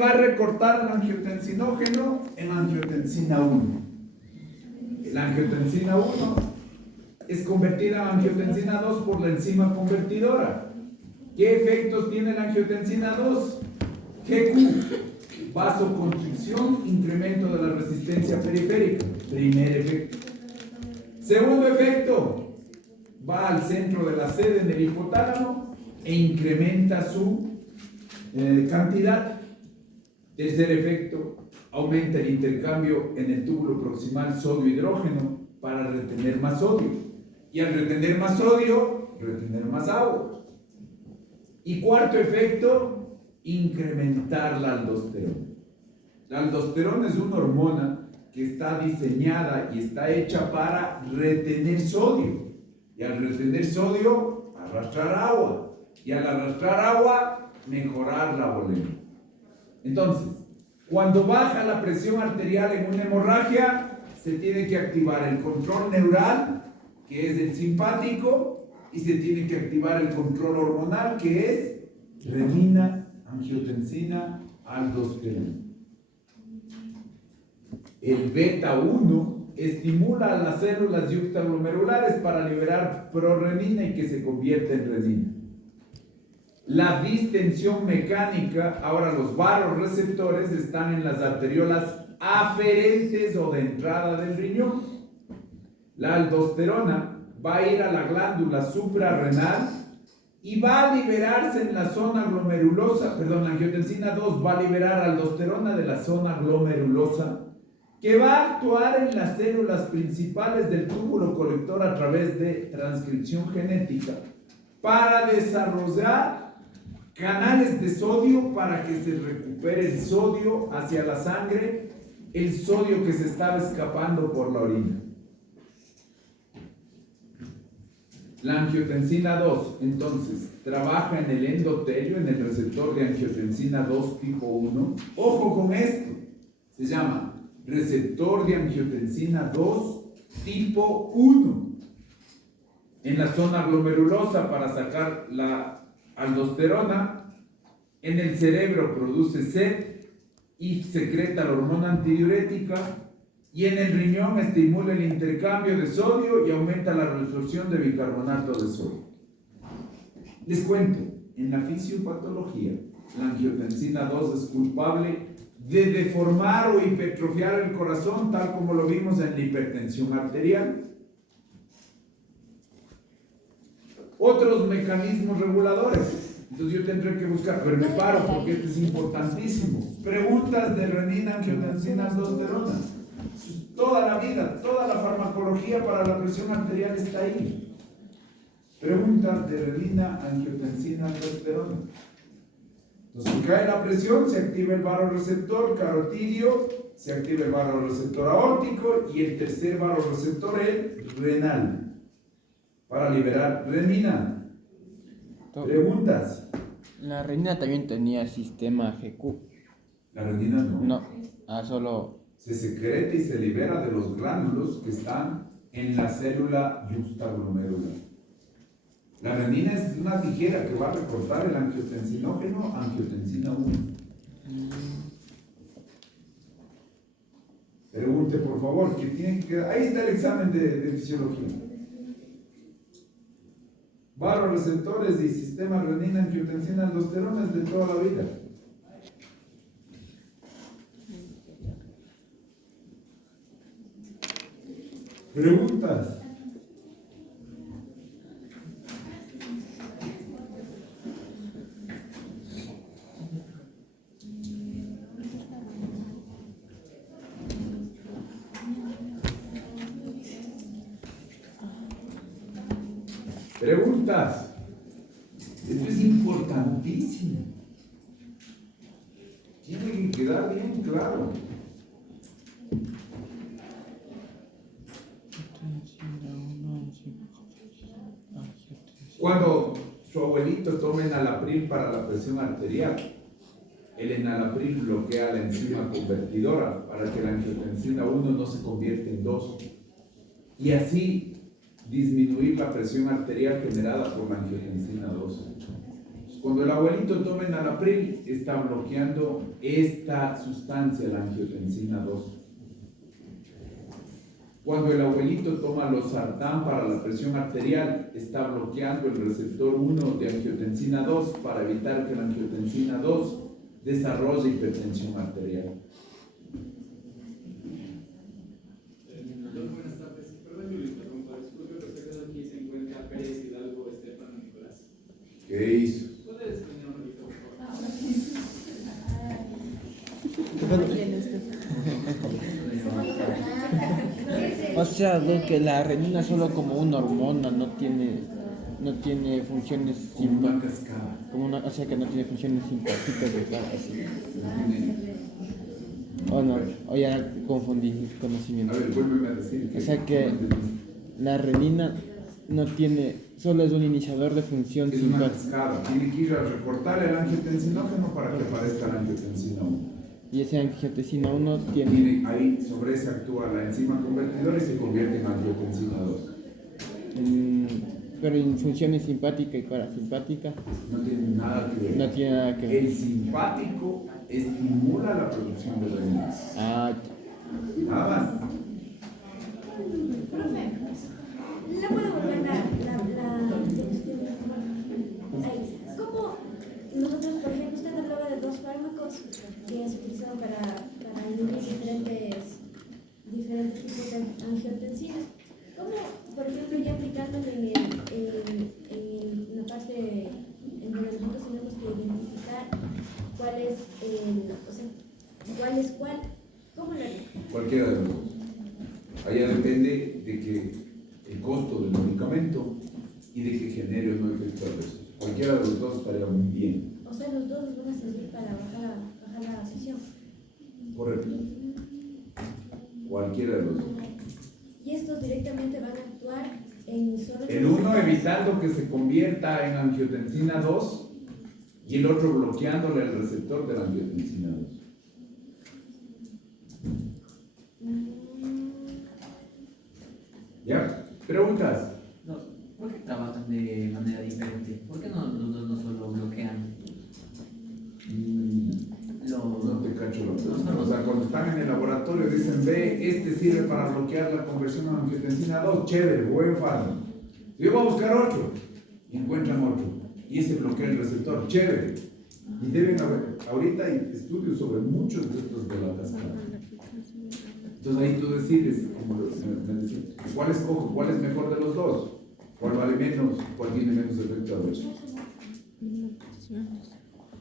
Va a recortar el angiotensinógeno en angiotensina 1. La angiotensina 1 es convertida en angiotensina 2 por la enzima convertidora. ¿Qué efectos tiene la angiotensina 2? GQ, vasoconstricción, incremento de la resistencia periférica. Primer efecto. Segundo efecto, va al centro de la sede en el hipotálamo e incrementa su cantidad. Tercer efecto, aumenta el intercambio en el túbulo proximal sodio-hidrógeno para retener más sodio. Y al retener más sodio, retener más agua. Y cuarto efecto, incrementar la aldosterona. La aldosterona es una hormona que está diseñada y está hecha para retener sodio. Y al retener sodio, arrastrar agua. Y al arrastrar agua, mejorar la volemia. Entonces, cuando baja la presión arterial en una hemorragia, se tiene que activar el control neural, que es el simpático, y se tiene que activar el control hormonal, que es renina, angiotensina, aldosterona. El beta 1 estimula a las células yuxtaglomerulares para liberar prorenina y que se convierta en renina. La distensión mecánica, ahora los vasoreceptores están en las arteriolas aferentes o de entrada del riñón. La aldosterona va a ir a la glándula suprarrenal y va a liberarse en la zona glomerulosa, la angiotensina 2 va a liberar aldosterona de la zona glomerulosa, que va a actuar en las células principales del túbulo colector a través de transcripción genética para desarrollar canales de sodio para que se recupere el sodio hacia la sangre, el sodio que se estaba escapando por la orina. La angiotensina 2, entonces, trabaja en el endotelio, en el receptor de angiotensina 2 tipo 1. Ojo con esto, se llama receptor de angiotensina 2 tipo 1. En la zona glomerulosa para sacar la aldosterona, en el cerebro produce sed y secreta la hormona antidiurética, y en el riñón estimula el intercambio de sodio y aumenta la reabsorción de bicarbonato de sodio. Les cuento, en la fisiopatología, la angiotensina 2 es culpable de deformar o hipertrofiar el corazón, tal como lo vimos en la hipertensión arterial. Otros mecanismos reguladores. Entonces yo tendré que buscar, pero me paro porque esto es importantísimo. Preguntas de renina, angiotensina, aldosterona. Toda la vida, toda la farmacología para la presión arterial está ahí. Preguntas de renina, angiotensina, aldosterona. Entonces, si cae la presión, se activa el vasoreceptor carotidio, se activa el vasoreceptor aórtico y el tercer vasoreceptor, el renal, para liberar renina. Preguntas. La renina también tenía sistema GQ. La renina no. No, solo... Se secreta y se libera de los glánulos que están en la célula yuxtaglomerular. La renina es una tijera que va a recortar el angiotensinógeno, angiotensina 1. Pregunte, por favor, que tiene que... Ahí está el examen de fisiología. Vasoreceptores y sistema renina, angiotensina, aldosterona es de toda la vida. Preguntas. Preguntas. Esto es importantísimo. Tiene que quedar bien claro. Cuando su abuelito toma enalapril para la presión arterial, el enalapril bloquea la enzima convertidora para que la angiotensina 1 no se convierta en 2 y así disminuir la presión arterial generada por la angiotensina 2. Cuando el abuelito toma enalapril, está bloqueando esta sustancia, la angiotensina 2. Cuando el abuelito toma losartán para la presión arterial, está bloqueando el receptor 1 de angiotensina 2 para evitar que la angiotensina 2 desarrolle hipertensión arterial. Buenas tardes. Perdón que lo interrumpa. Disculpe, pero si acaso aquí se encuentra Pérez Hidalgo, Estefano Nicolás. ¿Qué hizo? ¿Puedes venir un ratito, por favor? O sea, que la renina solo como una hormona no tiene funciones Como una simpáticas, cascada. o sea que no tiene funciones simpáticas de cara, así. O no, o ya confundí A conocimiento. ver, vuélveme a decir. O sea que la renina no tiene, solo es un iniciador de función Es una simpática. cascada. Tiene que ir a recortar el angiotensinógeno para que aparezca la angiotensina 1. Y esa angiotensina 1 tiene, Ahí sobre ese actúa la enzima convertidora y se convierte en angiotensina 2. pero en funciones simpática y parasimpática No tiene nada que ver. no tiene nada que ver. El simpático estimula la producción de renina. Ah, Nada más. Profe, ¿la puedo volver ¿Cómo nosotros, por ejemplo, usted hablaba de dos fármacos que se utilizan para inhibir diferentes tipos de angiotensina? ¿Cómo, por ejemplo, ya aplicándolo en la parte en donde nosotros tenemos que identificar cuál es cuál? ¿Cómo lo haría? Cualquiera de los dos. Allá depende de que el costo del medicamento y de que genere o no efecto adverso. Cualquiera de los dos estaría muy bien. O sea, los dos les van a servir para bajar la presión. Correcto. Cualquiera de los dos. Y estos directamente van a actuar en solo... El uno evitando que se convierta en angiotensina 2 y el otro bloqueándole el receptor de la angiotensina 2. ¿Ya? ¿Preguntas? No, ¿por qué trabajan de manera diferente? ¿Por qué no los dos no solo bloquean No te cacho la pregunta. los O sea, cuando están en el laboratorio dicen, ve, este sirve para bloquear la conversión a angiotensina 2, chévere, buen fármaco. Yo voy a buscar otro y encuentran otro. Y ese bloquea el receptor, chévere. Y deben haber, ahorita hay estudios sobre muchos de estos de la cascada. Entonces ahí tú decides, como me decían, ¿cuál escojo? ¿Cuál es mejor de los dos? ¿Cuál vale menos? ¿Cuál tiene menos efecto adverso?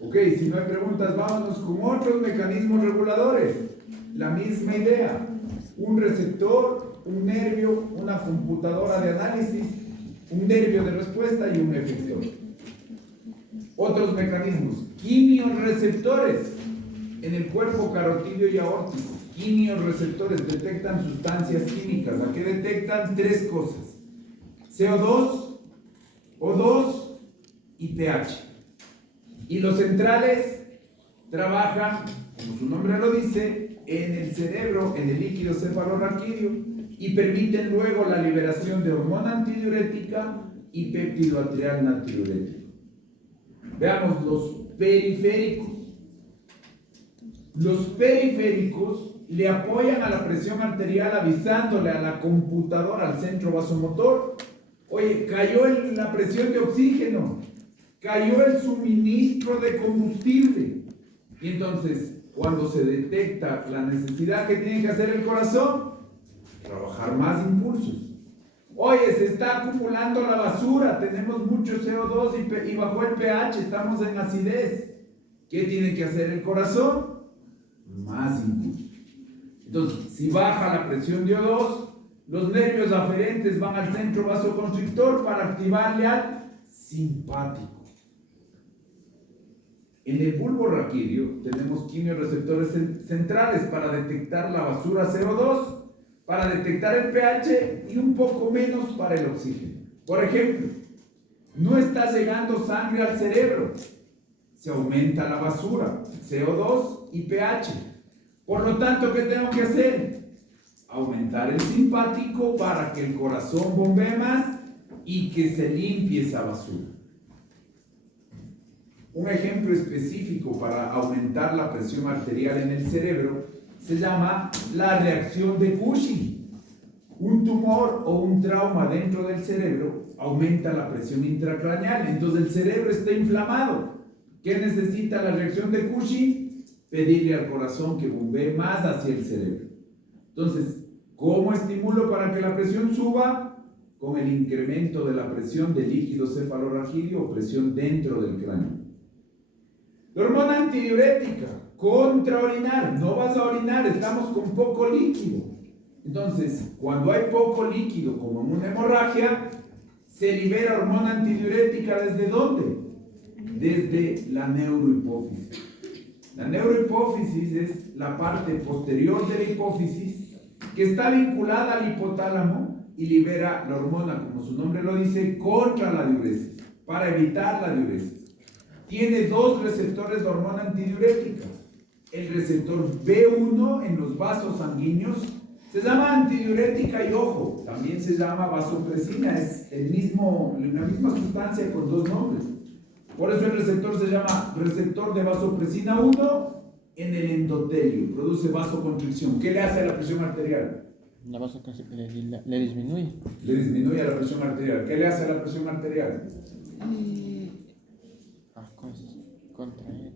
Ok, si no hay preguntas, vámonos con otros mecanismos reguladores. La misma idea. Un receptor, un nervio, una computadora de análisis, un nervio de respuesta y un efector. Otros mecanismos. Quimiorreceptores en el cuerpo carotídeo y aórtico. Quimiorreceptores detectan sustancias químicas. ¿A qué detectan? Tres cosas: CO2, O2 y pH. Y los centrales trabajan, como su nombre lo dice, en el cerebro, en el líquido cefalorraquídeo, y permiten luego la liberación de hormona antidiurética y péptido arterial natriurético. Veamos los periféricos. Los periféricos le apoyan a la presión arterial avisándole a la computadora, al centro vasomotor: oye, cayó la presión de oxígeno, cayó el suministro de combustible. Y entonces, cuando se detecta la necesidad que tiene que hacer el corazón, trabajar más impulsos. Oye, se está acumulando la basura, tenemos mucho CO2 y bajó el pH, estamos en acidez. ¿Qué tiene que hacer el corazón? Más impulsos. Entonces, si baja la presión de O2, los nervios aferentes van al centro vasoconstrictor para activarle al simpático. En el bulbo raquídeo tenemos quimiorreceptores centrales para detectar la basura CO2, para detectar el pH y un poco menos para el oxígeno. Por ejemplo, no está llegando sangre al cerebro, se aumenta la basura, CO2 y pH. Por lo tanto, ¿qué tengo que hacer? Aumentar el simpático para que el corazón bombee más y que se limpie esa basura. un ejemplo específico para aumentar la presión arterial en el cerebro se llama la reacción de Cushing. Un tumor o un trauma dentro del cerebro aumenta la presión intracraneal, entonces el cerebro está inflamado. ¿Qué necesita la reacción de Cushing? Pedirle al corazón que bombee más hacia el cerebro. Entonces, ¿cómo estimulo para que la presión suba? Con el incremento de la presión del líquido cefalorraquídeo o presión dentro del cráneo. La hormona antidiurética, contra orinar, no vas a orinar, estamos con poco líquido. Entonces, cuando hay poco líquido, como en una hemorragia, se libera hormona antidiurética ¿desde dónde? Desde la neurohipófisis. La neurohipófisis es la parte posterior de la hipófisis que está vinculada al hipotálamo y libera la hormona, como su nombre lo dice, contra la diuresis, para evitar la diuresis. Tiene dos receptores de hormona antidiurética. El receptor B1 en los vasos sanguíneos se llama antidiurética y ojo, también se llama vasopresina, es la misma sustancia con dos nombres. Por eso el receptor se llama receptor de vasopresina 1 en el endotelio, produce vasoconstricción. ¿Qué le hace a la presión arterial? La vasoconstricción le disminuye. Le disminuye a la presión arterial. ¿Qué le hace a la presión arterial? Contraer.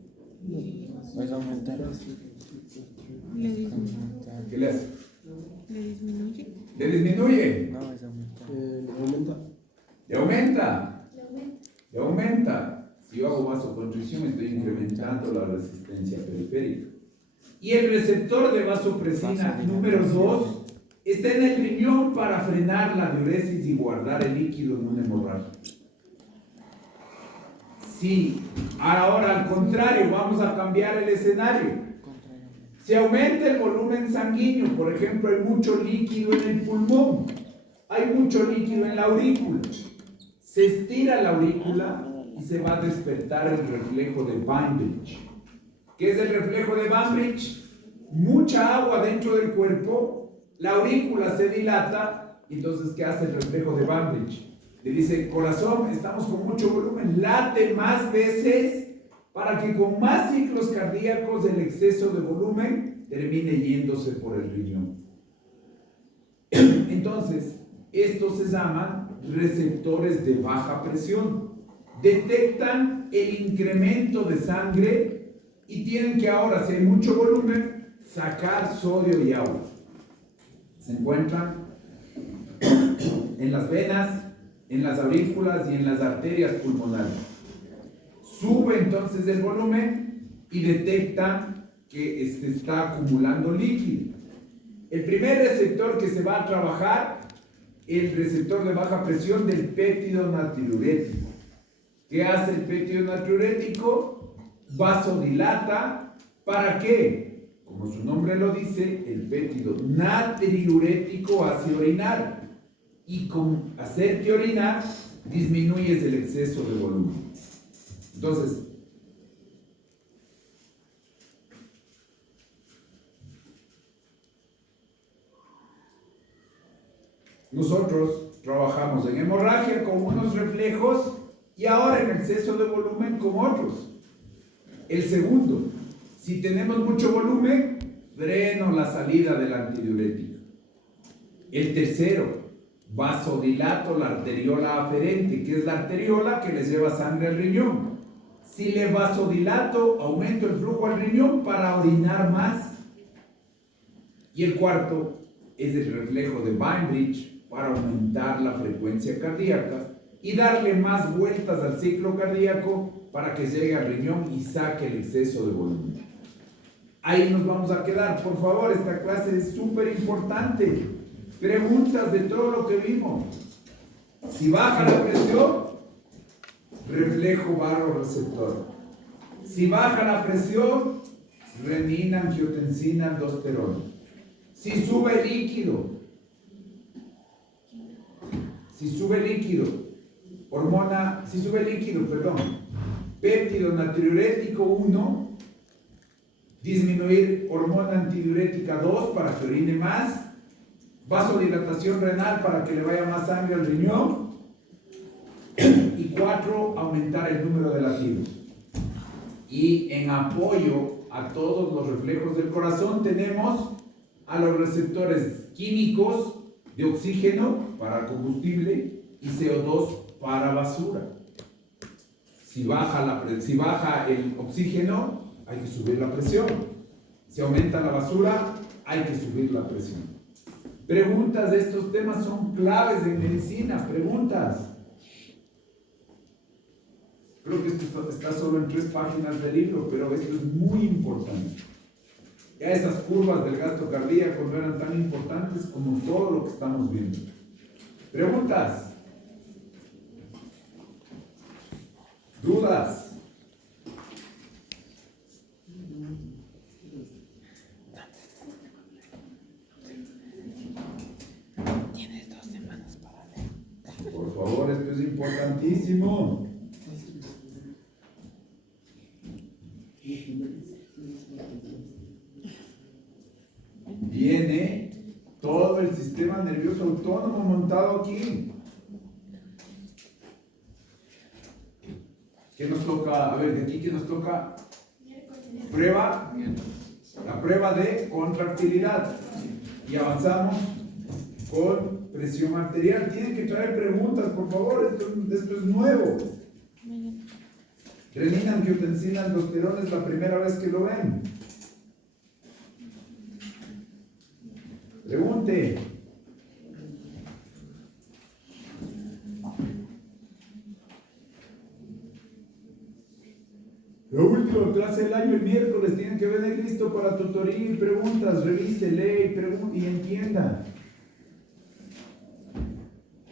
Puedes aumentar. ¿Qué le hace? ¿Le disminuye? ¿Le disminuye? No, es aumentar. ¿Le aumenta? ¿Le aumenta? Si yo hago vasoconstricción, estoy incrementando la resistencia periférica. Y el receptor de vasopresina número 2 está en el riñón para frenar la diuresis y guardar el líquido en una hemorragia. Si ahora al contrario, vamos a cambiar el escenario. Si aumenta el volumen sanguíneo, por ejemplo, hay mucho líquido en el pulmón, hay mucho líquido en la aurícula, se estira la aurícula y se va a despertar el reflejo de Bainbridge. ¿Qué es el reflejo de Bainbridge? Mucha agua dentro del cuerpo, la aurícula se dilata, y entonces ¿qué hace el reflejo de Bainbridge? Le dice, corazón, estamos con mucho volumen, late más veces para que con más ciclos cardíacos el exceso de volumen termine yéndose por el riñón. Entonces, estos se llaman receptores de baja presión. Detectan el incremento de sangre y tienen que ahora, si hay mucho volumen, sacar sodio y agua. Se encuentran en las venas, en las aurículas y en las arterias pulmonares. Sube entonces el volumen y detectan que se está acumulando líquido. El primer receptor que se va a trabajar, el receptor de baja presión del péptido natriurético. ¿Qué hace el péptido natriurético? Vasodilata. ¿Para qué? Como su nombre lo dice, el péptido natriurético hace orinar. Y con hacerte orinar, disminuyes el exceso de volumen. Entonces, nosotros trabajamos en hemorragia con unos reflejos y ahora en exceso de volumen con otros. El segundo, si tenemos mucho volumen, freno la salida del antidiurético. El tercero, vasodilato la arteriola aferente, que es la arteriola que le lleva sangre al riñón. Si le vasodilato, aumento el flujo al riñón para orinar más. Y el cuarto es el reflejo de Bainbridge para aumentar la frecuencia cardíaca y darle más vueltas al ciclo cardíaco para que llegue al riñón y saque el exceso de volumen. Ahí nos vamos a quedar. Por favor, esta clase es súper importante. Preguntas de todo lo que vimos. Si baja la presión, reflejo vasoreceptor. Si baja la presión, renina, angiotensina, aldosterona. Si sube líquido, péptido natriurético 1, disminuir hormona antidiurética 2 para que orine más, vasodilatación renal para que le vaya más sangre al riñón, y 4, aumentar el número de latidos. Y en apoyo a todos los reflejos del corazón tenemos a los receptores químicos de oxígeno para combustible y CO2 para basura. Si baja el oxígeno, hay que subir la presión. Si aumenta la basura, hay que subir la presión. Preguntas de estos temas son claves en medicina. Preguntas. Creo que esto está solo en 3 páginas del libro, pero esto es muy importante. Ya esas curvas del gasto cardíaco no eran tan importantes como todo lo que estamos viendo. Preguntas. Dudas. Tienes 2 semanas para leer. Por favor, esto es importantísimo. Viene todo el sistema nervioso autónomo montado aquí. ¿Qué nos toca? A ver, de aquí, ¿qué nos toca? Prueba. La prueba de contractilidad. Y avanzamos con presión arterial. Tienen que traer preguntas, por favor. Esto es nuevo. Renina, angiotensina, aldosterona es la primera vez que lo ven. Pregunte. La última clase del año, el miércoles, tienen que venir listo para tutoría y preguntas. Revise, lee y entienda.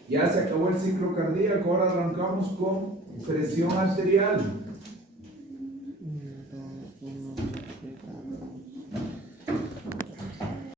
Ya se acabó el ciclo cardíaco, ahora arrancamos con presión arterial.